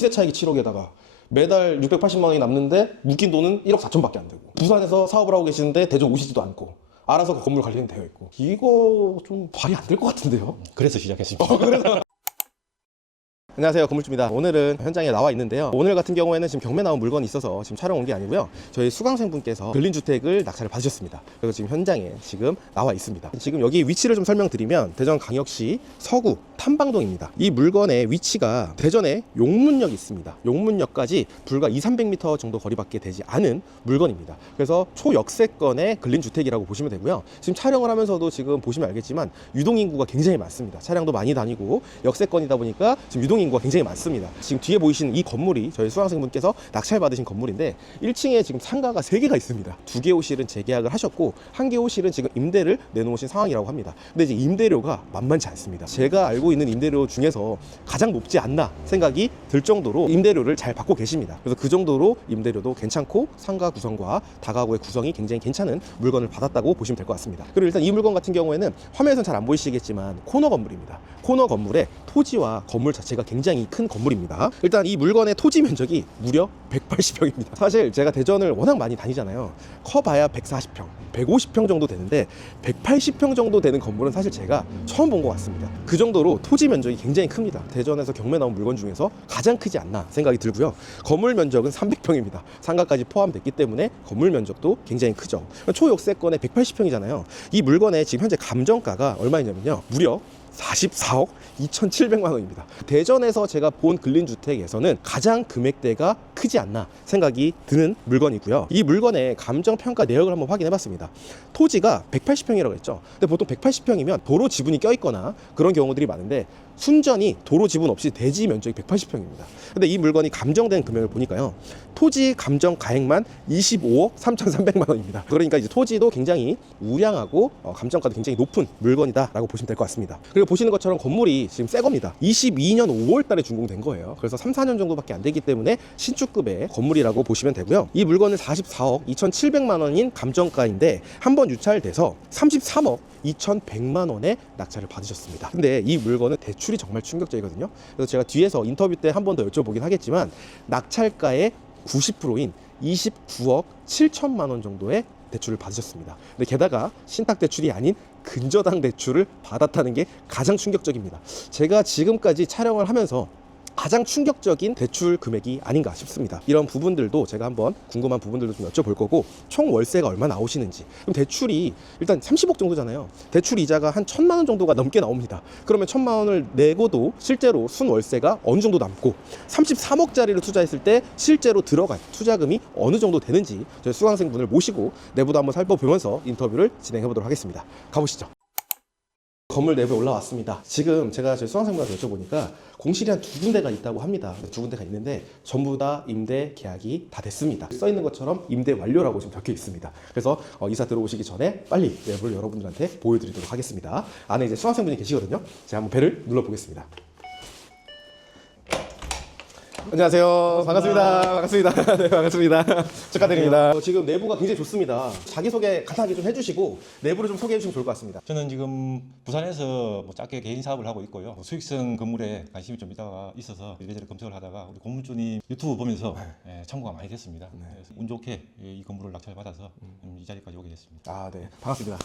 시세 차익이 7억에다가 매달 680만 원이 남는데 묶인 돈은 1억 4천밖에 안 되고, 부산에서 사업을 하고 계시는데 대전 오시지도 않고, 알아서 그 건물 관리는 되어 있고, 이거 좀 발이 안 될 것 같은데요? 그래서 시작했습니다. 안녕하세요, 건물주입니다. 오늘은 현장에 나와 있는데요. 오늘 같은 경우에는 지금 경매 나온 물건이 있어서 지금 촬영 온 게 아니고요. 저희 수강생분께서 근린주택을 낙찰을 받으셨습니다. 그래서 지금 현장에 지금 나와 있습니다. 지금 여기 위치를 좀 설명드리면 대전광역시 서구 탐방동입니다. 이 물건의 위치가 대전에 용문역이 있습니다. 용문역까지 불과 200~300m 정도 거리밖에 되지 않은 물건입니다. 그래서 초역세권의 근린주택이라고 보시면 되고요. 지금 촬영을 하면서도 지금 보시면 알겠지만 유동인구가 굉장히 많습니다. 차량도 많이 다니고 역세권이다 보니까 지금 유동인구가 굉장히 많습니다. 지금 뒤에 보이시는 이 건물이 저희 수강생분께서 낙찰받으신 건물인데 1층에 지금 상가가 3개가 있습니다. 2개 호실은 재계약을 하셨고 1개 호실은 지금 임대를 내놓으신 상황이라고 합니다. 근데 이제 임대료가 만만치 않습니다. 제가 알고 있는 임대료 중에서 가장 높지 않나 생각이 들 정도로 임대료를 잘 받고 계십니다. 그래서 그 정도로 임대료도 괜찮고 상가 구성과 다가구의 구성이 굉장히 괜찮은 물건을 받았다고 보시면 될 것 같습니다. 그리고 일단 이 물건 같은 경우에는 화면에서는 잘 안 보이시겠지만 코너 건물입니다. 코너 건물의 토지와 건물 자체가 굉장히 큰 건물입니다. 일단 이 물건의 토지 면적이 무려 180평입니다. 사실 제가 대전을 워낙 많이 다니잖아요. 커봐야 140평, 150평 정도 되는데 180평 정도 되는 건물은 사실 제가 처음 본 것 같습니다. 그 정도로 토지 면적이 굉장히 큽니다. 대전에서 경매 나온 물건 중에서 가장 크지 않나 생각이 들고요. 건물 면적은 300평입니다. 상가까지 포함됐기 때문에 건물 면적도 굉장히 크죠. 초역세권에 180평이잖아요. 이 물건의 지금 현재 감정가가 얼마이냐면요, 무려 44억 2,700만 원입니다. 대전에서 제가 본 근린주택에서는 가장 금액대가 크지 않나 생각이 드는 물건이고요. 이 물건의 감정평가 내역을 한번 확인해 봤습니다. 토지가 180평이라고 했죠. 근데 보통 180평이면 도로 지분이 껴있거나 그런 경우들이 많은데 순전히 도로 지분 없이 대지 면적이 180평입니다. 근데 이 물건이 감정된 금액을 보니까요, 토지 감정 가액만 25억 3,300만 원입니다. 그러니까 이제 토지도 굉장히 우량하고 감정가도 굉장히 높은 물건이다라고 보시면 될 것 같습니다. 그리고 보시는 것처럼 건물이 지금 새 겁니다. 22년 5월 달에 준공된 거예요. 그래서 3~4년 정도밖에 안 되기 때문에 신축급의 건물이라고 보시면 되고요. 이 물건은 44억 2,700만 원인 감정가인데 한번 유찰돼서 33억 2,100만 원의 낙찰을 받으셨습니다. 근데 이 물건은 대출이 정말 충격적이거든요. 그래서 제가 뒤에서 인터뷰 때 한 번 더 여쭤보긴 하겠지만 낙찰가의 90%인 29억 7천만 원 정도의 대출을 받으셨습니다. 근데 게다가 신탁 대출이 아닌 근저당 대출을 받았다는 게 가장 충격적입니다. 제가 지금까지 촬영을 하면서 가장 충격적인 대출 금액이 아닌가 싶습니다. 이런 부분들도 제가 한번 궁금한 부분들도 좀 여쭤볼 거고, 총 월세가 얼마 나오시는지. 그럼 대출이 일단 30억 정도잖아요. 대출 이자가 한 1,000만 원 정도가 넘게 나옵니다. 그러면 1,000만 원을 내고도 실제로 순 월세가 어느 정도 남고 33억짜리를 투자했을 때 실제로 들어간 투자금이 어느 정도 되는지 저희 수강생분을 모시고 내부도 한번 살펴보면서 인터뷰를 진행해 보도록 하겠습니다. 가보시죠. 건물 내부에 올라왔습니다. 지금 제가 저희 수강생분한테 여쭤보니까 공실이 한 2군데가 있다고 합니다. 2군데가 있는데 전부 다 임대 계약이 다 됐습니다. 써 있는 것처럼 임대 완료라고 지금 적혀 있습니다. 그래서 이사 들어오시기 전에 빨리 내부를 여러분들한테 보여드리도록 하겠습니다. 안에 이제 수강생분이 계시거든요. 제가 한번 배를 눌러보겠습니다. 안녕하세요. 반갑습니다. 네, 반갑습니다. 축하드립니다. 지금 내부가 굉장히 좋습니다. 자기소개 간단하게 좀 해주시고 내부를 좀 소개해 주시면 좋을 것 같습니다. 저는 지금 부산에서 작게 개인 사업을 하고 있고요. 수익성 건물에 관심이 좀 있어서 이래저래 검색을 하다가 우리 건물주님 유튜브 보면서 참고가 많이 됐습니다. 그래서 운 좋게 이 건물을 낙찰받아서 이 자리까지 오게 됐습니다. 아, 네. 반갑습니다.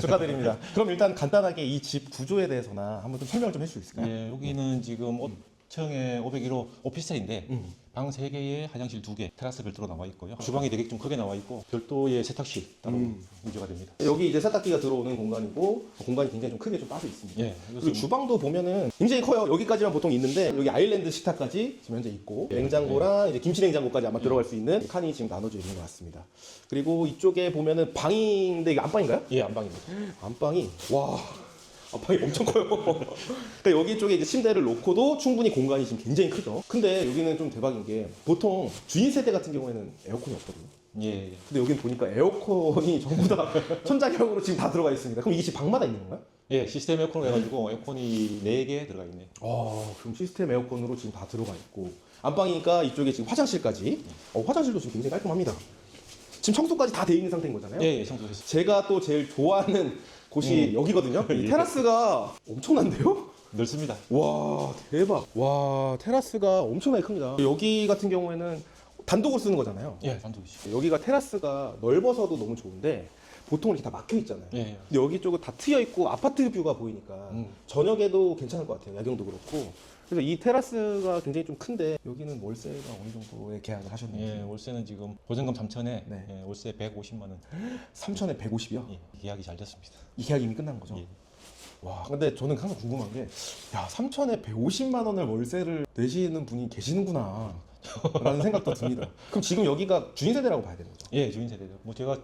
축하드립니다. 그럼 일단 간단하게 이 집 구조에 대해서나 한번 좀 설명을 좀 해줄 수 있을까요? 예, 여기는 지금 5층에 501호 오피스텔인데 방 3개에 화장실 2개, 테라스 별도로 나와 있고요. 주방이 되게 좀 크게 나와 있고 별도의 세탁실 따로 운영가 됩니다. 여기 이제 세탁기가 들어오는 공간이고 공간이 굉장히 좀 크게 좀 빠져 있습니다. 예, 그리고 주방도 보면은 굉장히 커요. 여기까지만 보통 있는데 여기 아일랜드 식탁까지 지금 현재 있고 냉장고랑 이제 김치 냉장고까지 아마 들어갈 수 있는 칸이 지금 나눠져 있는 것 같습니다. 그리고 이쪽에 보면은 방인데 이게 안방인가요? 예, 안방입니다. 안방이 와. 방이 엄청 커요. 그러니까 여기 쪽에 이제 침대를 놓고도 충분히 공간이 지금 굉장히 크죠. 근데 여기는 좀 대박인 게 보통 주인 세대 같은 경우에는 에어컨이 없거든요. 예. 근데 여기는 보니까 에어컨이 전부 다 천장형으로 지금 다 들어가 있습니다. 그럼 이게 집 방마다 있는 건가요? 예, 시스템 에어컨으로 해가지고 에어컨이 4개 들어가 있네요. 그럼 시스템 에어컨으로 지금 다 들어가 있고 안방이니까 이쪽에 지금 화장실까지. 화장실도 지금 굉장히 깔끔합니다. 지금 청소까지 다 돼 있는 상태인 거잖아요. 예, 청소했습니다. 제가 또 제일 좋아하는 곳이 여기거든요. 이 테라스가 엄청난데요? 넓습니다. 와 대박. 와 테라스가 엄청나게 큽니다. 여기 같은 경우에는 단독으로 쓰는 거잖아요. 예, 단독이시. 여기가 테라스가 넓어서도 너무 좋은데 보통 이렇게 다 막혀 있잖아요. 예. 근데 여기 쪽은 다 트여 있고 아파트 뷰가 보이니까 저녁에도 괜찮을 것 같아요. 야경도 그렇고. 그래서 이 테라스가 굉장히 좀 큰데 여기는 월세가 어느 정도에 계약을 하셨는지. 예, 월세는 지금 보증금 3천에 네. 예, 월세 150만 원. 3천에 150이요? 예, 계약이 잘 됐습니다. 이 계약 이미 끝난 거죠? 예. 와, 근데 저는 항상 궁금한 게, 야, 3천에 150만 원을 월세를 내시는 분이 계시는구나. 라는 생각도 듭니다. 그럼 지금 여기가 주인 세대라고 봐야 되는 거죠? 예, 주인 세대죠. 뭐 제가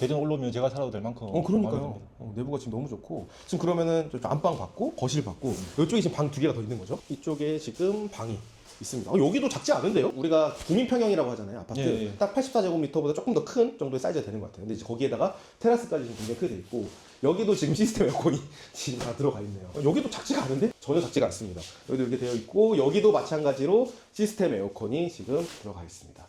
대전 올라오면 제가 살아도 될 만큼. 마음에 그러니까요. 듭니다. 내부가 지금 너무 좋고. 지금 그러면은 저 안방 받고, 거실 받고, 이쪽에 지금 방 두 개가 더 있는 거죠? 이쪽에 지금 방이 있습니다. 여기도 작지 않은데요? 우리가 구민평형이라고 하잖아요. 아파트. 예, 예. 딱 84제곱미터보다 조금 더 큰 정도의 사이즈가 되는 것 같아요. 근데 이제 거기에다가 테라스까지 지금 굉장히 크게 돼 있고, 여기도 지금 시스템 에어컨이 지금 다 들어가 있네요. 여기도 작지가 않은데? 전혀 작지가 않습니다. 여기도 이렇게 되어 있고, 여기도 마찬가지로 시스템 에어컨이 지금 들어가 있습니다.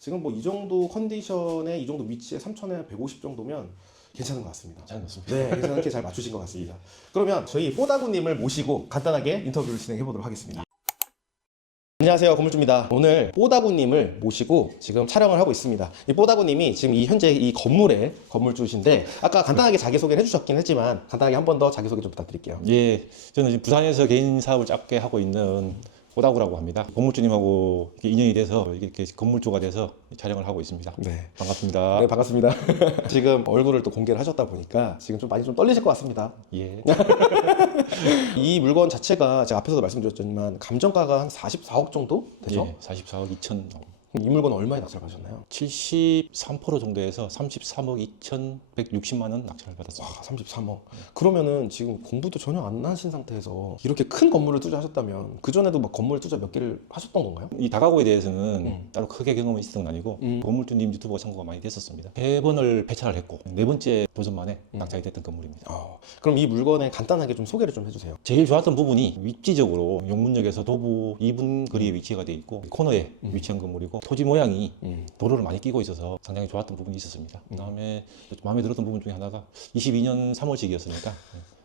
지금 뭐 이 정도 컨디션에 이 정도 위치에 3천에 150 정도면 괜찮은 것 같습니다. 잘 됐습니다. 네, 괜찮게 잘 맞추신 것 같습니다. 그러면 저희 뽀다구님을 모시고 간단하게 인터뷰를 진행해 보도록 하겠습니다. 안녕하세요, 건물주입니다. 오늘 뽀다구님을 모시고 지금 촬영을 하고 있습니다. 이 뽀다구님이 지금 현재 이 건물의 건물주신데 아까 간단하게 자기소개를 해주셨긴 했지만 간단하게 한 번 더 자기소개 좀 부탁드릴게요. 예, 저는 지금 부산에서 개인 사업을 짧게 하고 있는 오다구라고 합니다. 건물주님하고 이렇게 인연이 돼서 이렇게 건물주가 돼서 촬영을 하고 있습니다. 네. 반갑습니다. 네, 반갑습니다. 지금 얼굴을 또 공개를 하셨다 보니까 지금 좀 많이 좀 떨리실 것 같습니다. 예. 이 물건 자체가 제가 앞에서도 말씀드렸지만 감정가가 한 44억 정도 되죠? 예, 44억 2천. 이 물건 얼마에 낙찰 받으셨나요? 73% 정도에서 33억 2,160만 원 낙찰을 와, 받았습니다. 33억. 그러면은 지금 공부도 전혀 안 하신 상태에서 이렇게 큰 건물을 투자하셨다면 그 전에도 막 건물 투자 몇 개를 하셨던 건가요? 이 다가구에 대해서는 따로 크게 경험이 있었던 건 아니고 음. 건물주님 유튜브가 참고가 많이 됐었습니다. 3번을 폐차를 했고 4번째 도전 만에 낙찰이 됐던 건물입니다. 그럼 이 물건에 간단하게 좀 소개를 좀 해주세요. 제일 좋았던 부분이 위치적으로 용문역에서 도보 2분 거리에 위치가 돼 있고 코너에 위치한 건물이고 토지 모양이 도로를 많이 끼고 있어서 상당히 좋았던 부분이 있었습니다. 그다음에 마음에 들었던 부분 중에 하나가 22년 3월식이었으니까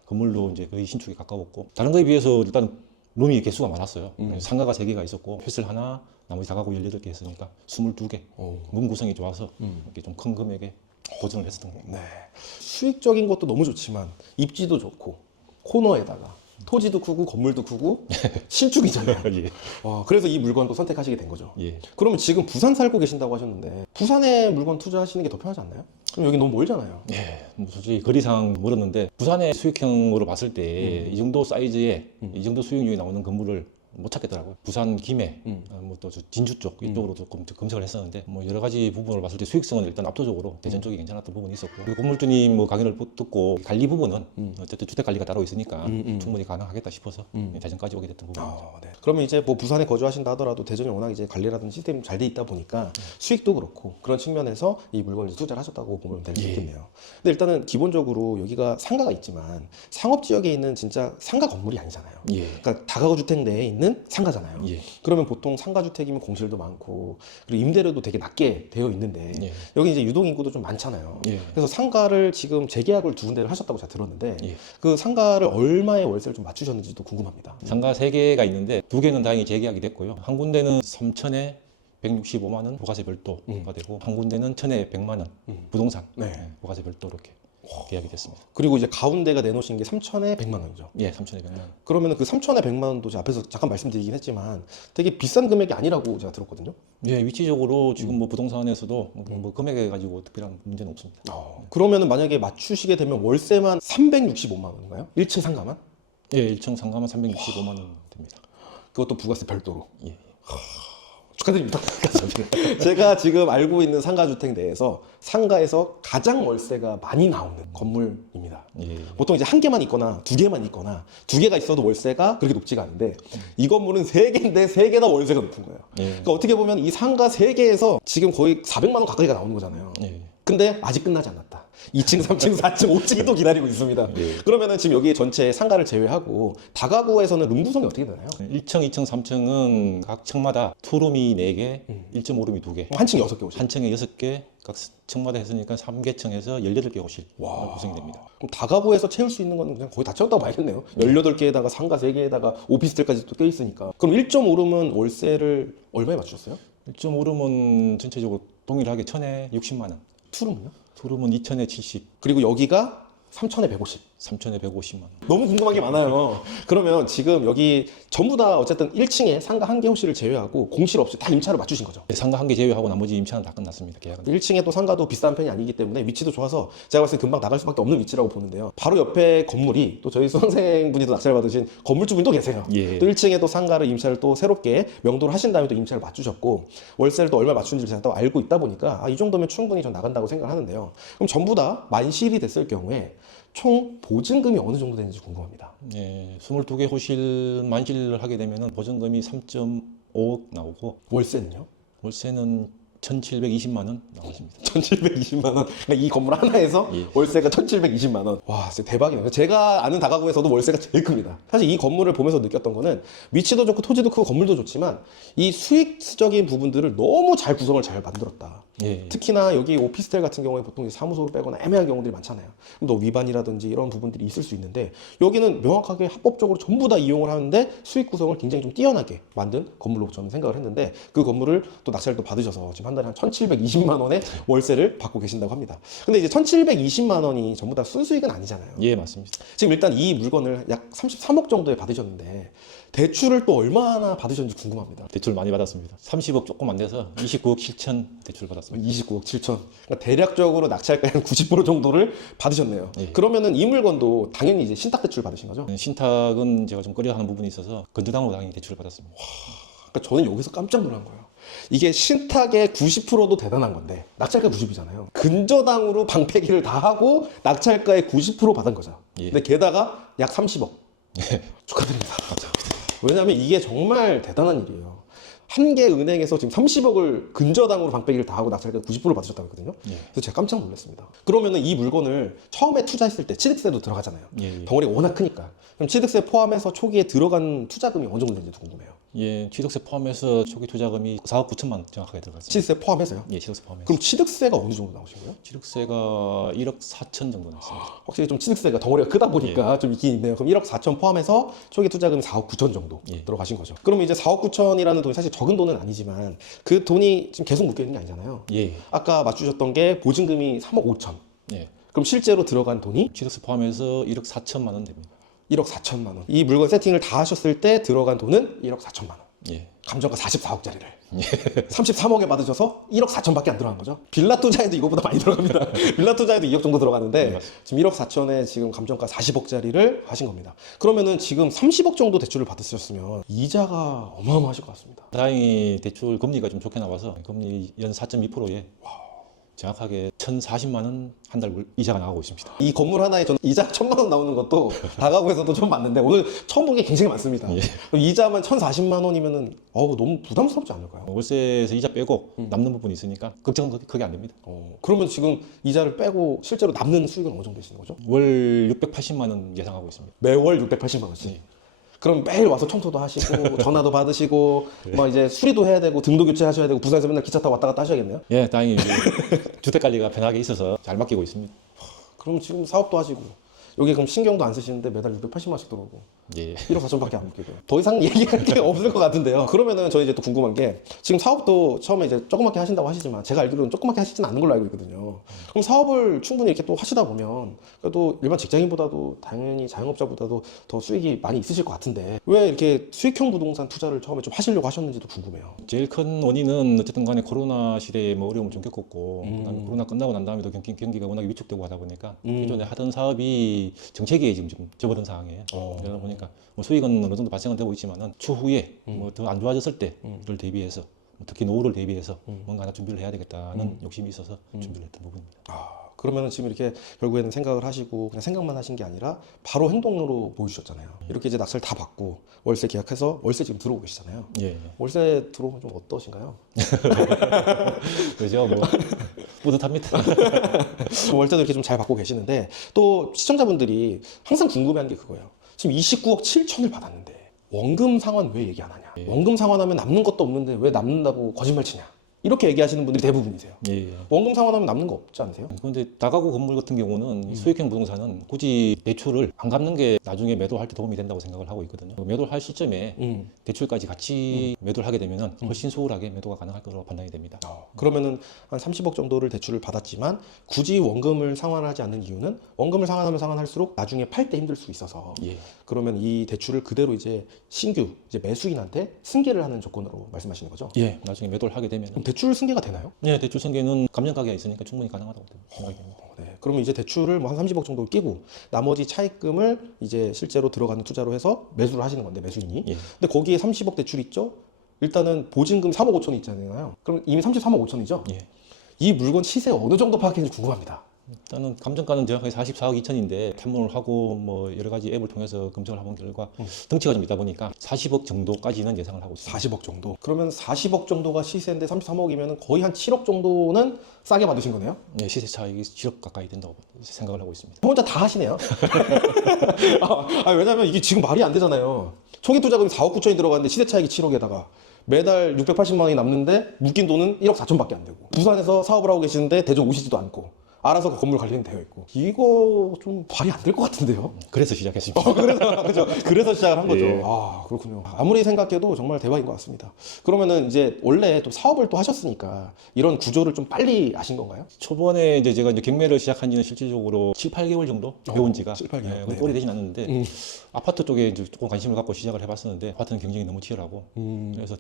건물도 이제 거의 신축에 가까웠고 다른 거에 비해서 일단 룸이 개수가 많았어요. 상가가 3개가 있었고 휘슬 하나, 나머지 다가구 18개 했으니까 22개. 문 구성이 좋아서 이렇게 좀 큰 금액에 도전을 했었던 거예요. 네. 수익적인 것도 너무 좋지만 입지도 좋고 코너에다가 토지도 크고 건물도 크고 신축이잖아요. 예. 그래서 이 물건도 선택하시게 된 거죠. 예. 그러면 지금 부산 살고 계신다고 하셨는데 부산에 물건 투자하시는 게 더 편하지 않나요? 그럼 여기 너무 멀잖아요. 예, 뭐 솔직히 거리상 멀었는데 부산의 수익형으로 봤을 때 이 정도 사이즈에 이 정도 수익률이 나오는 건물을 못 찾겠더라고요. 부산 김해, 뭐 또 진주 쪽 이쪽으로 조금 검색을 했었는데 뭐 여러 가지 부분을 봤을 때 수익성은 일단 압도적으로 대전 쪽이 괜찮았던 부분이 있었고 그리고 건물주님 뭐 강의를 듣고 관리 부분은 어쨌든 주택 관리가 따로 있으니까 충분히 가능하겠다 싶어서 대전까지 오게 됐던 부분입니다. 네. 그러면 이제 뭐 부산에 거주하신다 하더라도 대전이 워낙 이제 관리라든지 시스템이 잘 돼 있다 보니까 수익도 그렇고 그런 측면에서 이 물건을 투자를 하셨다고 보면 될 수 있겠네요. 근데 일단은 기본적으로 여기가 상가가 있지만 상업 지역에 있는 진짜 상가 건물이 아니잖아요. 예. 그러니까 다가구 주택 내에 있는 상가잖아요. 예. 그러면 보통 상가 주택이면 공실도 많고 그리고 임대료도 되게 낮게 되어 있는데 예. 여기 이제 유동 인구도 좀 많잖아요. 예. 그래서 상가를 지금 재계약을 2군데를 하셨다고 제가 들었는데 예. 그 상가를 얼마의 월세를 좀 맞추셨는지도 궁금합니다. 상가 3개가 있는데 2개는 다행히 재계약이 됐고요. 한 군데는 3천에 165만 원 부가세 별도가 되고 한 군데는 1천에 100만 원 부동산 네. 부가세 별도 이렇게 계약이 됐습니다. 그리고 이제 가운데가 내놓으신 게 3천에 100만 원이죠. 예, 3천에 100만 원. 그러면 그 3천에 100만 원도 제가 앞에서 잠깐 말씀드리긴 했지만 되게 비싼 금액이 아니라고 제가 들었거든요. 예, 위치적으로 지금 뭐 부동산에서도 뭐 금액에 가지고 특별한 문제는 없습니다. 그러면은 만약에 맞추시게 되면 월세만 365만 원인가요? 1층 상가만? 예, 1층 상가만 365만 원 됩니다. 그것도 부가세 별도로. 예. 축하드립니다. 제가 지금 알고 있는 상가주택 내에서 상가에서 가장 월세가 많이 나오는 건물입니다. 예. 보통 이제 한 개만 있거나 두 개만 있거나 두 개가 있어도 월세가 그렇게 높지가 않은데 이 건물은 세 개인데 세 개 다 월세가 높은 거예요. 예. 그러니까 어떻게 보면 이 상가 세 개에서 지금 거의 400만 원 가까이가 나오는 거잖아요. 예. 근데 아직 끝나지 않았다. 2층, 3층, 4층, 5층이 또 기다리고 있습니다. 그러면은 지금 여기 전체 상가를 제외하고 다가구에서는 룸 구성이 어떻게 되나요? 1층, 2층, 3층은 각 층마다 투룸이 4개, 1.5룸이 2개, 한 층에 6개 오실. 한 층에 6개, 각 층마다 했으니까 3개층에서 18개 호실 구성이 됩니다. 그럼 다가구에서 채울 수 있는 거는 그냥 거의 다 채웠다고 봐야겠네요. 18개에다가 상가 3개에다가 오피스텔까지 또 껴있으니까. 그럼 1.5룸은 월세를 얼마에 맞추셨어요? 1.5룸은 전체적으로 동일하게 1,000에 60만 원, 2룸은요? 2룸은 2,000에 70, 그리고 여기가 3,000에 150. 3,000에 150만 원. 너무 궁금한 게 많아요. 그러면 지금 여기 전부 다 어쨌든 1층에 상가 한 개 호실을 제외하고 공실 없이 다 임차를 맞추신 거죠? 네, 상가 한 개 제외하고 나머지 임차는 다 끝났습니다. 계약은. 1층에 또 상가도 비싼 편이 아니기 때문에 위치도 좋아서 제가 봤을 때 금방 나갈 수밖에 없는 위치라고 보는데요. 바로 옆에 건물이 또 저희 수강생분이 또 낙찰을 받으신 건물주분도 계세요. 예. 또 1층에 또 상가를 임차를 또 새롭게 명도를 하신 다음에 또 임차를 맞추셨고 월세를 또 얼마 맞추는지 제가 또 알고 있다 보니까 이 정도면 충분히 전 나간다고 생각을 하는데요. 그럼 전부 다 만실이 됐을 경우에 총 보증금이 어느 정도 되는지 궁금합니다. 예, 22개 호실 만실을 하게 되면 보증금이 3.5억 나오고 월세는요? 월세는 1,720만 원 나왔습니다. 1,720만 원. 그러니까 이 건물 하나에서 예. 월세가 1,720만 원. 와, 진짜 대박이네요. 제가 아는 다가구에서도 월세가 제일 큽니다. 사실 이 건물을 보면서 느꼈던 거는 위치도 좋고 토지도 크고 건물도 좋지만 이 수익적인 부분들을 너무 잘 구성을 잘 만들었다. 예. 특히나 여기 오피스텔 같은 경우에 보통 이제 사무소를 빼거나 애매한 경우들이 많잖아요. 그럼 또 위반이라든지 이런 부분들이 있을 수 있는데 여기는 명확하게 합법적으로 전부 다 이용을 하는데 수익 구성을 굉장히 좀 뛰어나게 만든 건물로 저는 생각을 했는데 그 건물을 또 낙찰을 또 받으셔서 지금 한 달에 한 1,720만 원의 월세를 받고 계신다고 합니다. 근데 이제 1,720만 원이 전부 다 순수익은 아니잖아요. 예, 맞습니다. 지금 일단 이 물건을 약 33억 정도에 받으셨는데 대출을 또 얼마나 받으셨는지 궁금합니다. 대출 많이 받았습니다. 30억 조금 안 돼서 29억 7천 대출 받았습니다. 29억 7천. 그러니까 대략적으로 낙찰가의 한 90% 정도를 받으셨네요. 예. 그러면은 이 물건도 당연히 이제 신탁 대출 받으신 거죠? 신탁은 제가 좀 꺼려하는 부분이 있어서 건조당으로 당연히 대출을 받았습니다. 그러니까 저는 여기서 깜짝 놀란 거예요. 이게 신탁의 90%도 대단한 건데 낙찰가 90이잖아요. 근저당으로 방패기를 다 하고 낙찰가의 90% 받은 거죠. 예. 근데 게다가 약 30억. 축하드립니다. 왜냐하면 이게 정말 대단한 일이에요. 한 개 은행에서 지금 30억을 근저당으로 방패기를 다 하고 낙찰가 90% 받으셨다고 했거든요. 예. 그래서 제가 깜짝 놀랐습니다. 그러면은 이 물건을 처음에 투자했을 때 취득세도 들어가잖아요. 예, 예. 덩어리가 워낙 크니까. 그럼 취득세 포함해서 초기에 들어간 투자금이 어느 정도 되는지 궁금해요. 예, 취득세 포함해서 초기 투자금이 4억 9천만 원 정확하게 들어갔습니다. 취득세 포함해서요? 예, 취득세 포함해서. 그럼 취득세가 어느 정도 나오신 거예요? 취득세가 1억 4천 정도 나왔습니다. 확실히 좀 취득세가 덩어리가 크다 보니까 좀 있긴 있네요. 그럼 1억 4천 포함해서 초기 투자금이 4억 9천 정도 예. 들어가신 거죠. 그러면 이제 4억 9천이라는 돈이 사실 적은 돈은 아니지만 그 돈이 지금 계속 묶여 있는 게 아니잖아요. 예, 아까 맞추셨던 게 보증금이 3억 5천. 예. 그럼 실제로 들어간 돈이 취득세 포함해서 1억 4천만 원 됩니다. 1억 4천만 원. 이 물건 세팅을 다 하셨을 때 들어간 돈은 1억 4천만 원. 예. 감정가 44억짜리를 33억에 받으셔서 1억 4천밖에 안 들어간 거죠. 빌라 투자에도 이거보다 많이 들어갑니다. 빌라 투자에도 2억 정도 들어가는데 네, 지금 1억 4천에 지금 감정가 40억짜리를 하신 겁니다. 그러면은 지금 30억 정도 대출을 받으셨으면 이자가 어마어마하실 것 같습니다. 다행히 대출 금리가 좀 좋게 나와서 금리 연 4.2%에 정확하게 1,040만 원 한 달 이자가 나가고 있습니다. 이 건물 하나에 저는 이자 1,000만 원 나오는 것도 다가구에서도 좀 많는데 오늘 처음 본 게 굉장히 많습니다. 예. 그럼 이자만 1,040만 원이면은 너무 부담스럽지 않을까요? 월세에서 이자 빼고 남는 부분이 있으니까 걱정은 크게 안 됩니다. 그러면 지금 이자를 빼고 실제로 남는 수익은 어느 정도 되시는 거죠? 월 680만 원 예상하고 있습니다. 매월 680만 원씩. 예. 그럼 매일 와서 청소도 하시고 전화도 받으시고 뭐 이제 수리도 해야 되고 등도 교체하셔야 되고 부산에서 맨날 기차 타고 왔다 갔다 하셔야겠네요. 예, 다행히 주택 관리가 편하게 있어서 잘 맡기고 있습니다. 그럼 지금 사업도 하시고 여기 그럼 신경도 안 쓰시는데 매달 680만 원씩 들어오고 예. 1억 4천밖에 안 묶이고요. 더 이상 얘기할 게 없을 것 같은데요. 그러면은 저희 이제 또 궁금한 게 지금 사업도 처음에 이제 조그맣게 하신다고 하시지만 제가 알기로는 조그맣게 하시지는 않는 걸로 알고 있거든요. 그럼 사업을 충분히 이렇게 또 하시다 보면 그래도 일반 직장인보다도 당연히 자영업자보다도 더 수익이 많이 있으실 것 같은데 왜 이렇게 수익형 부동산 투자를 처음에 좀 하시려고 하셨는지도 궁금해요. 제일 큰 원인은 어쨌든 간에 코로나 시대에 뭐 어려움을 좀 겪었고 그다음에 코로나 끝나고 난 다음에도 경기가 워낙 위축되고 하다 보니까 기존에 하던 사업이 정체기에 지금 좀 접어든 상황이에요. 그러다 보니까 뭐 수익은 어느 정도 발생은 되고 있지만은 추후에 뭐 더 안 좋아졌을 때를 대비해서 특히 노후를 대비해서 뭔가 하나 준비를 해야 되겠다는 욕심이 있어서 준비를 했던 부분입니다. 그러면은 지금 이렇게 결국에는 생각을 하시고 그냥 생각만 하신 게 아니라 바로 행동으로 보여주셨잖아요. 이렇게 이제 낙찰 다 받고 월세 계약해서 월세 지금 들어오고 계시잖아요. 예. 월세 들어오면 좀 어떠신가요? 그죠. 뭐 뿌듯합니다. 월세도 이렇게 좀 잘 받고 계시는데 또 시청자분들이 항상 궁금해하는 게 그거예요. 지금 29억 7천을 받았는데 원금 상환 왜 얘기 안 하냐? 원금 상환하면 남는 것도 없는데 왜 남는다고 거짓말 치냐? 이렇게 얘기하시는 분들이 대부분이세요. 예. 원금 상환하면 남는 거 없지 않으세요? 그런데 다가구 건물 같은 경우는 이 수익형 부동산은 굳이 대출을 안 갚는 게 나중에 매도할 때 도움이 된다고 생각을 하고 있거든요. 매도할 시점에 대출까지 같이 매도를 하게 되면 훨씬 수월하게 매도가 가능할 거라고 판단이 됩니다. 그러면은 한 30억 정도를 대출을 받았지만 굳이 원금을 상환하지 않는 이유는 원금을 상환하면 상환할수록 나중에 팔 때 힘들 수 있어서 예. 그러면 이 대출을 그대로 이제 신규 이제 매수인한테 승계를 하는 조건으로 말씀하시는 거죠? 예. 나중에 매도를 하게 되면 그럼 대출 승계가 되나요? 예, 대출 승계는 감정 가계가 있으니까 충분히 가능하다고 생각이 됩니다. 네. 그러면 이제 대출을 뭐 한 30억 정도 끼고 나머지 차입금을 이제 실제로 들어가는 투자로 해서 매수를 하시는 건데 매수인이. 예. 근데 거기에 30억 대출 있죠? 일단은 보증금 3억 5천이 있잖아요. 그럼 이미 33억 5천이죠? 예. 이 물건 시세 어느 정도 파악했는지 궁금합니다. 일단은 감정가는 정확하게 44억 2천인데 탐문을 하고 뭐 여러 가지 앱을 통해서 검색을 해본 결과 덩치가 좀 있다 보니까 40억 정도까지는 예상을 하고 있습니다. 40억 정도. 그러면 40억 정도가 시세인데 33억이면 거의 한 7억 정도는 싸게 받으신 거네요? 네, 시세 차익이 7억 가까이 된다고 생각을 하고 있습니다. 혼자 다 하시네요. 왜냐면 이게 지금 말이 안 되잖아요. 초기 투자금이 4억 9천이 들어갔는데 시세 차익이 7억에다가 매달 680만 원이 남는데 묶인 돈은 1억 4천밖에 안 되고 부산에서 사업을 하고 계시는데 대전 오시지도 않고 알아서 그 건물 관리는 되어 있고 이거 좀 발이 안 될 것 같은데요? 그래서 시작했습니다. 그래서 시작을 한 거죠. 예. 아 그렇군요. 아무리 생각해도 정말 대박인 것 같습니다. 그러면은 이제 원래 또 사업을 또 하셨으니까 이런 구조를 좀 빨리 아신 건가요? 초반에 이제 제가 이제 경매를 시작한 지는 실질적으로 7, 8개월 정도 배운 지가 7, 8개월. 네. 오래 되진 않았는데 아파트 쪽에 이제 조금 관심을 갖고 시작을 해봤었는데 아파트는 경쟁이 너무 치열하고 그래서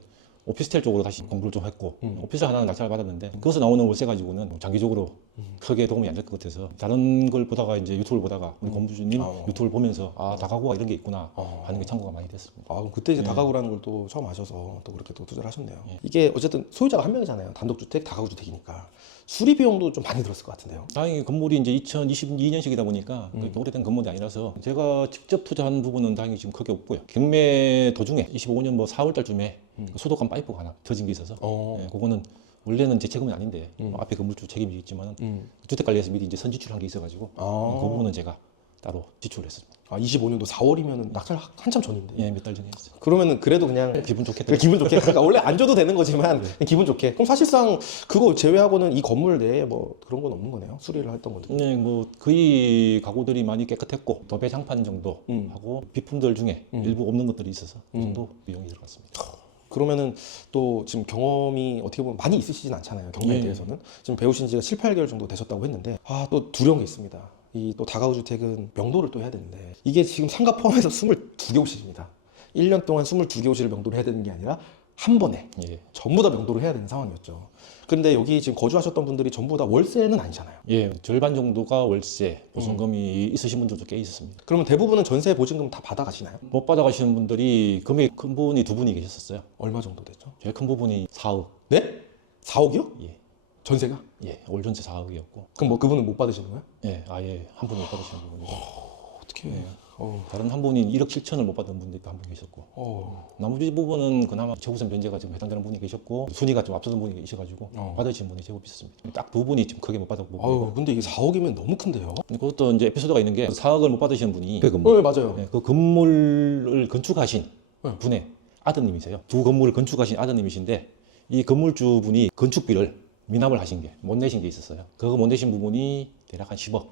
오피스텔 쪽으로 다시 공부를 좀 했고 오피스텔 하나는 낙찰을 받았는데 그것서 나오는 월세 가지고는 장기적으로 크게 도움이 안 될 것 같아서 다른 걸 보다가 이제 유튜브를 보다가 우리 권부주님 유튜브를 보면서 아 다가구가 이런 게 있구나 하는 게 참고가 많이 됐습니다. 아, 그럼 그때 이제 다가구라는 걸 또 처음 아셔서 또 그렇게 또 투자를 하셨네요. 이게 어쨌든 소유자가 한 명이잖아요. 단독주택, 다가구주택이니까 수리 비용도 좀 많이 들었을 것 같은데요. 다행히 건물이 이제 2022년식이다 보니까 그렇게 오래된 건물이 아니라서 제가 직접 투자한 부분은 다행히 지금 크게 없고요. 경매 도중에 25년 뭐 4월달쯤에 소독관 파이프가 하나 터진 게 있어서 예, 그거는 원래는 제 책임은 아닌데 앞에 건물주 책임이 있지만 주택관리에서 미리 이제 선지출한 게 있어가지고 그 부분은 제가 따로 지출을 했습니다. 아 25년도 4월이면 낙찰 한참 전인데. 예, 몇 달 전에 했어요. 그러면은 그래도 그냥 기분 좋게 그래, 기분 좋게. 그러니까 원래 안 줘도 되는 거지만 그냥 기분 좋게. 그럼 사실상 그거 제외하고는 이 건물 내에 뭐 그런 건 없는 거네요. 수리를 했던 것들. 네, 뭐 거의 가구들이 많이 깨끗했고 도배 장판 정도 하고 비품들 중에 일부 없는 것들이 있어서 그 정도 비용이 들어갔습니다. 그러면은 또 지금 경험이 어떻게 보면 많이 있으시진 않잖아요. 경매에 예. 대해서는. 지금 배우신 지가 7, 8개월 정도 되셨다고 했는데 아 또 두려운 게 있습니다. 이 또 다가구 주택은 명도를 또 해야 되는데 이게 지금 상가 포함해서 22개 호실입니다. 1년 동안 22개 호실을 명도를 해야 되는 게 아니라 한 번에 예. 전부 다 명도를 해야 되는 상황이었죠. 그런데 여기 지금 거주하셨던 분들이 전부 다 월세는 아니잖아요. 예, 절반 정도가 월세, 보증금이 있으신 분들도 꽤 있었습니다. 그러면 대부분은 전세 보증금 다 받아가시나요? 못 받아가시는 분들이 금액 큰 분이 두 분이 계셨었어요. 얼마 정도 됐죠? 제일 큰 부분이 4억. 네? 4억이요? 예, 전세가? 예, 올 전체 4억이었고, 그럼 뭐 그분은 못 받으시는 거예요? 예, 아예 한 분이 못 받으시는 부분이. 어떻게? 다른 한 분이 1억 7천을 못 받은 분도 한 분 계셨고, 나머지 부분은 그나마 재우선 변제가 지금 해당되는 분이 계셨고 순위가 좀 앞서는 분이 계셔가지고 받으신 분이 제법 있었습니다. 딱 두 분이 좀 크게 못 받았고, 아유, 근데 이게 4억이면 너무 큰데요? 그것도 이제 에피소드가 있는 게 4억을 못 받으시는 분이 그 건물, 네, 맞아요. 예, 그 건물을 건축하신 분의 아드님이세요. 두 건물을 건축하신 아드님이신데 이 건물주 분이 건축비를 미납을 하신 게 못 내신 게 있었어요. 그거 못 내신 부분이 대략 한 10억.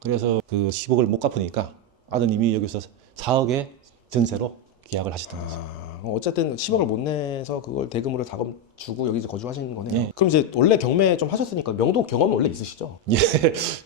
그래서 그 10억을 못 갚으니까 아드님이 여기서 4억의 전세로 계약을 하셨던 거죠. 어쨌든 10억을 못 내서 그걸 대금으로 다금 주고 여기 이제 거주하시는 거네요. 예. 그럼 이제 원래 경매 좀 하셨으니까 명도 경험은 원래 있으시죠? 예,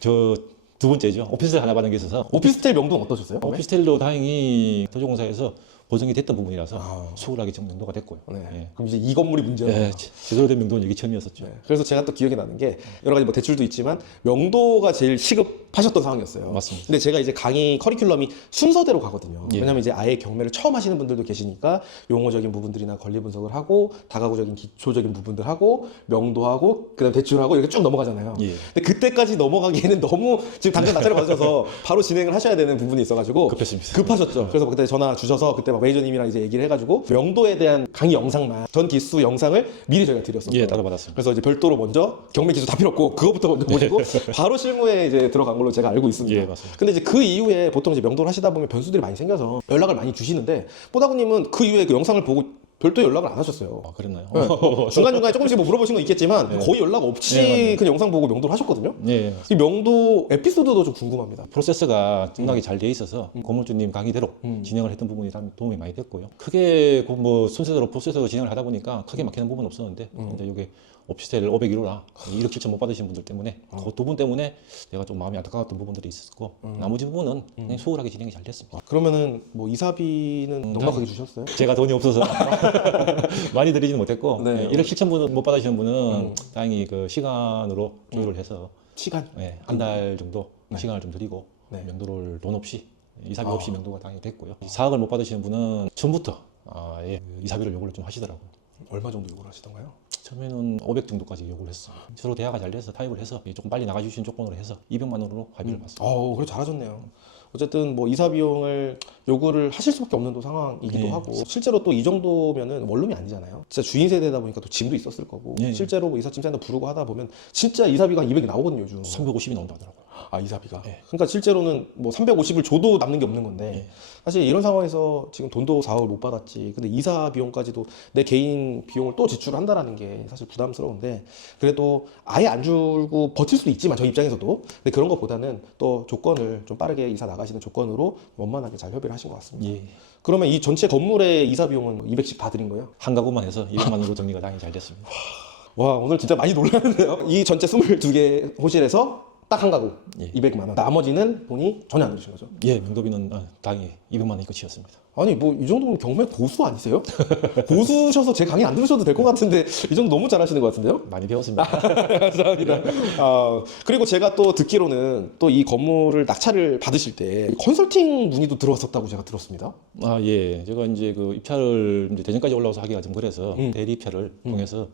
저 두 번째죠. 오피스텔 하나 받은 게 있어서 오피스텔 명도는 어떠셨어요? 오피스텔도 다행히 토지공사에서 보증이 됐던 부분이라서 수월하게 좀 명도가 됐고요. 네. 예. 그럼 이제 이 건물이 문제예요. 예, 제대로 된 명도는 여기 처음이었었죠. 네. 그래서 제가 또 기억이 나는 게 여러 가지 뭐 대출도 있지만 명도가 제일 시급하셨던 상황이었어요. 맞습니다. 근데 제가 이제 강의 커리큘럼이 순서대로 가거든요. 예. 왜냐면 이제 아예 경매를 처음 하시는 분들도 계시니까 용어적인 부분들이나 권리 분석을 하고 다가구적인 기초적인 부분들 하고 명도하고 그다음 대출하고 이렇게 쭉 넘어가잖아요. 예. 근데 그때까지 넘어가기에는 너무 지금 당장 낙찰을 받으셔서 바로 진행을 하셔야 되는 부분이 있어가지고 급했습니다. 급하셨죠. 그래서 그때 전화 주셔서 그때 그래서 매니저님이랑 이제 얘기를 해가지고 명도에 대한 강의 영상만 전 기수 영상을 미리 저희가 드렸었어요. 예, 따로 받았습니다. 그래서 이제 별도로 먼저 경매 기수 다 필요 없고 그거부터 먼저 보시고 바로 실무에 이제 들어간 걸로 제가 알고 있습니다. 예, 맞습니다. 근데 이제 그 이후에 보통 이제 명도를 하시다 보면 변수들이 많이 생겨서 연락을 많이 주시는데 뽀다구님은 그 이후에 그 영상을 보고 별도 연락을 안 하셨어요. 아, 그랬나요? 네. 중간중간에 조금씩 뭐 물어보신 건 있겠지만 네. 거의 연락 없이 네, 그냥 영상 보고 명도를 하셨거든요. 예, 이 명도 에피소드도 좀 궁금합니다. 프로세스가 끝나게 잘 돼 있어서 건물주님 강의대로 음. 진행을 했던 부분이 도움이 많이 됐고요. 크게 뭐 순서대로 프로세스로 진행을 하다 보니까 크게 막히는 부분은 없었는데 이제 이게 오피스텔 501호라 1억 7천 못 받으신 분들 때문에 그 두 분 때문에 내가 좀 마음이 안타까웠던 부분들이 있었고 나머지 부분은 그냥 수월하게 진행이 잘 됐습니다. 그러면은 뭐 이사비는 넉넉하게 주셨어요? 제가 돈이 없어서 많이 드리지는 못했고 네. 1억 7천 분 못 받으시는 분은 다행히 그 시간으로 조율을 해서 시간? 한 달 정도 시간을 좀 드리고 네. 명도를 돈 없이 이사비 없이 명도가 당연히 됐고요. 4억을 못 받으시는 분은 처음부터 이사비를 요구를 좀 하시더라고요. 얼마 정도 요구를 하시던가요? 처음에는 500 정도까지 요구를 했어요. 서로 대화가 잘 돼서 타협을 해서 조금 빨리 나가주신 조건으로 해서 200만 원으로 합의를 봤습니다. 그래 잘하셨네요. 어쨌든 뭐 이사 비용을 요구를 하실 수밖에 없는 또 상황이기도 네. 하고 실제로 또 이 정도면은 원룸이 아니잖아요. 진짜 주인 세대다 보니까 또 짐도 있었을 거고 네. 실제로 뭐 이삿짐 센터 부르고 하다 보면 진짜 이사비가 200이 나오거든요 요즘. 350이 나온다 하더라고요. 아 이사비가. 네. 그러니까 실제로는 뭐 350을 줘도 남는 게 없는 건데 네. 사실 이런 상황에서 지금 돈도 4억을 못 받았지. 근데 이사 비용까지도 내 개인 비용을 또 지출한다라는 게 사실 부담스러운데 그래도 아예 안 주고 버틸 수도 있지만 저 입장에서도 근데 그런 것보다는 또 조건을 좀 빠르게 이사 나가시는 조건으로 원만하게 잘 협의를 하신 것 같습니다. 예. 그러면 이 전체 건물의 이사 비용은 200씩 다 드린 거예요? 한 가구만 해서 200만 원으로 정리가 당연히 잘 됐습니다. 와 오늘 진짜 많이 놀랐는데요. 이 전체 22개 호실에서 딱 한 가구 예. 200만 원. 나머지는 돈이 전혀 안 들으신 거죠? 예, 명도비는 당연히 200만 원이 끝이었습니다. 아니 뭐 이 정도면 경매 고수 아니세요? 고수셔서 제 강의 안 들으셔도 될 것 같은데 이 정도 너무 잘하시는 것 같은데요? 많이 배웠습니다. 감사합니다. 그리고 제가 또 듣기로는 또 이 건물을 낙찰을 받으실 때 컨설팅 문의도 들어왔었다고 제가 들었습니다. 아, 예. 제가 이제 그 입찰을 이제 대전까지 올라와서 하기가 좀 그래서 대리 입찰을 통해서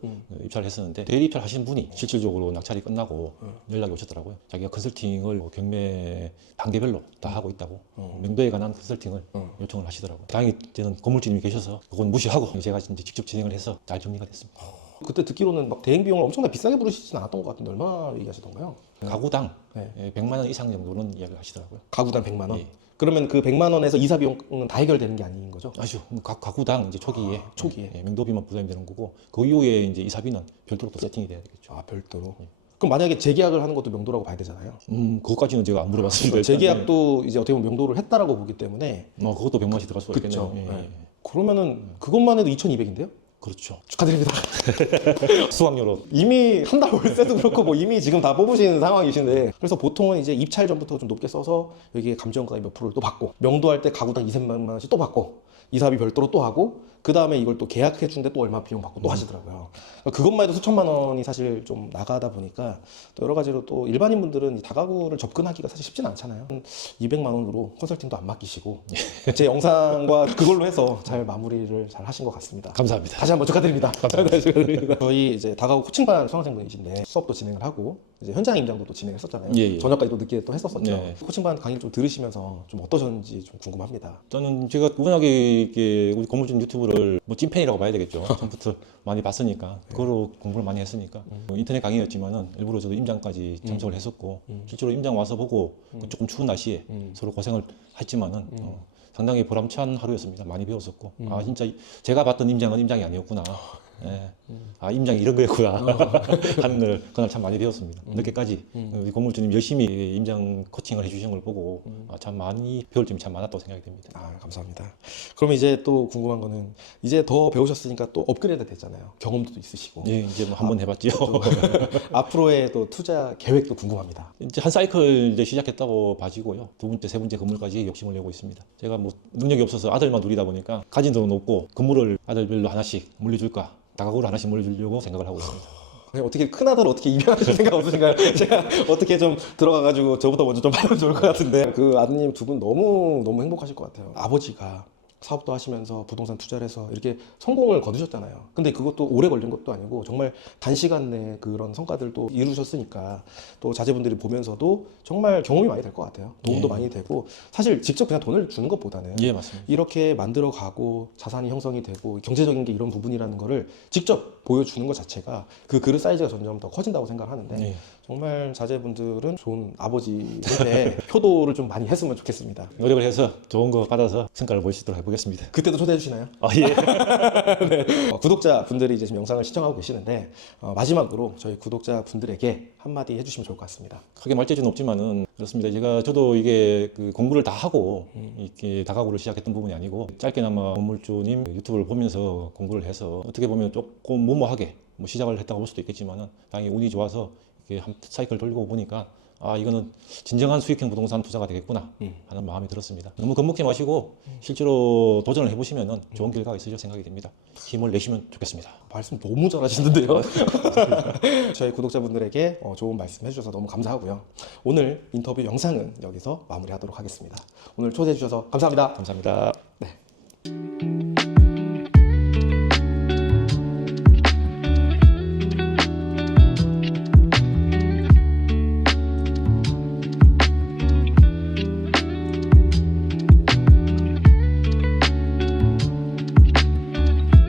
입찰을 했었는데 대리 입찰 하신 분이 실질적으로 낙찰이 끝나고 연락이 오셨더라고요. 자기가 컨설팅을 뭐 경매 단계별로 다 하고 있다고 명도에 관한 컨설팅을 요청을 하시더라고요. 다행히 저는 건물주님이 계셔서 그건 무시하고 제가 이제 직접 진행을 해서 잘 정리가 됐습니다. 그때 듣기로는 막 대행 비용을 엄청나게 비싸게 부르시진 않았던 것 같은데 얼마 얘기하시던가요? 가구당 네. 100만 원 이상 정도는 이야기를 하시더라고요. 가구당 100만 원? 예. 그러면 그 100만 원에서 이사 비용은 다 해결되는 게 아닌 거죠? 아시죠? 가구당 이제 초기에 초기에. 명도비만 부담이 되는 거고 그 이후에 이제 이사비는 별도로 또 세팅이 돼야 되겠죠. 아 별도로? 그럼 만약에 재계약을 하는 것도 명도라고 봐야 되잖아요. 그것까지는 제가 안 물어봤습니다. 재계약도 이제 어떻게 보면 명도를 했다라고 보기 때문에 그것도 100만씩 들어갈 수가 그쵸. 있겠네요. 예. 네. 그러면은 그것만 해도 2,200인데요? 그렇죠. 축하드립니다. 수확료로 이미 한 달 월세도 그렇고 뭐 이미 지금 다 뽑으시는 상황이신데 그래서 보통은 이제 입찰 전부터 좀 높게 써서 여기에 감정가액 몇 프로를 또 받고 명도할 때 가구당 2,300만 원씩 또 받고 이사비 별도로 또 하고 그 다음에 이걸 또 계약해 준데 또 얼마 비용 받고 또 하시더라고요. 그것만 해도 수천만 원이 사실 좀 나가다 보니까 또 여러 가지로 또 일반인 분들은 이 다가구를 접근하기가 사실 쉽진 않잖아요. 200만 원으로 컨설팅도 안 맡기시고 제 영상과 그걸로 해서 잘 마무리를 잘 하신 것 같습니다. 감사합니다. 다시 한번 축하드립니다. 감사합니다. 축하드립니다. 저희 이제 다가구 코칭반 수강생분이신데 수업도 진행을 하고 이제 현장 임장도 또 진행했었잖아요. 예. 저녁까지 또 늦게 또 했었었죠. 네. 코칭반 강의를 좀 들으시면서 좀 어떠셨는지 좀 궁금합니다. 저는 제가 워낙에 이렇게 우리 건물주 유튜브를 뭐 찐팬이라고 봐야 되겠죠. 처음부터 많이 봤으니까 그거로 공부를 많이 했으니까 인터넷 강의였지만은 일부러 저도 임장까지 참석을 했었고 실제로 임장 와서 보고 그 조금 추운 날씨에 서로 고생을 했지만은 상당히 보람찬 하루였습니다. 많이 배웠었고 아 진짜 제가 봤던 임장은 임장이 아니었구나. 예. 아 임장이 이런 거였구나 하는 걸 그날 참 많이 배웠습니다. 늦게까지 우리 건물주님 열심히 임장 코칭을 해주신 걸 보고 참 많이 배울 점이 참 많았다고 생각이 됩니다. 아 감사합니다. 그러면 이제 또 궁금한 거는 이제 더 배우셨으니까 또 업그레이드 됐잖아요. 경험도 있으시고 예, 이제 뭐 한 번 해봤죠. 앞으로의 또 투자 계획도 궁금합니다. 이제 한 사이클 이제 시작했다고 봐지고요. 두 번째, 세 번째 건물까지 욕심을 내고 있습니다. 제가 뭐 능력이 없어서 아들만 누리다 보니까 가진 돈은 없고 건물을 아들별로 하나씩 물려줄까, 다가구를 하나씩 물려주려고 생각을 하고 있습니다. 어떻게 큰 아들 어떻게 입양하실 생각 없으신가요? 제가 어떻게 좀 들어가가지고 저보다 먼저 좀 받으면 좋을 것 같은데 그 아드님 두 분 너무 행복하실 것 같아요. 아버지가 사업도 하시면서 부동산 투자를 해서 이렇게 성공을 거두셨잖아요. 근데 그것도 오래 걸린 것도 아니고 정말 단시간 내에 그런 성과들도 이루셨으니까 또 자제분들이 보면서도 정말 경험이 많이 될 것 같아요. 도움도 예. 많이 되고 사실 직접 그냥 돈을 주는 것보다는 예, 맞습니다. 이렇게 만들어 가고 자산이 형성이 되고 경제적인 게 이런 부분이라는 거를 직접 보여주는 것 자체가 그 그릇 사이즈가 점점 더 커진다고 생각하는데 예. 정말 자제분들은 좋은 아버지한테 효도를 좀 많이 했으면 좋겠습니다. 노력을 해서 좋은 거 받아서 성과를 보일 수 있도록 해보겠습니다. 그때도 초대해 주시나요? 아, 예. 구독자분들이 이제 지금 영상을 시청하고 계시는데 마지막으로 저희 구독자분들에게 한마디 해주시면 좋을 것 같습니다. 크게 말재주는 없지만은 그렇습니다. 저도 이게 그 공부를 다 하고 이렇게 다가구를 시작했던 부분이 아니고 짧게나마 건물주님 유튜브를 보면서 공부를 해서 어떻게 보면 조금 무모하게 뭐 시작을 했다고 볼 수도 있겠지만은 당연히 운이 좋아서 이렇게 한 사이클 돌고 보니까 아 이거는 진정한 수익형 부동산 투자가 되겠구나 하는 마음이 들었습니다. 너무 겁먹지 마시고 실제로 도전을 해보시면은 좋은 결과가 있으실 생각이 됩니다. 힘을 내시면 좋겠습니다. 말씀 너무 잘하시는데요. 저희 구독자분들에게 좋은 말씀 해주셔서 너무 감사하고요. 오늘 인터뷰 영상은 여기서 마무리하도록 하겠습니다. 오늘 초대해 주셔서 감사합니다. 감사합니다. 네.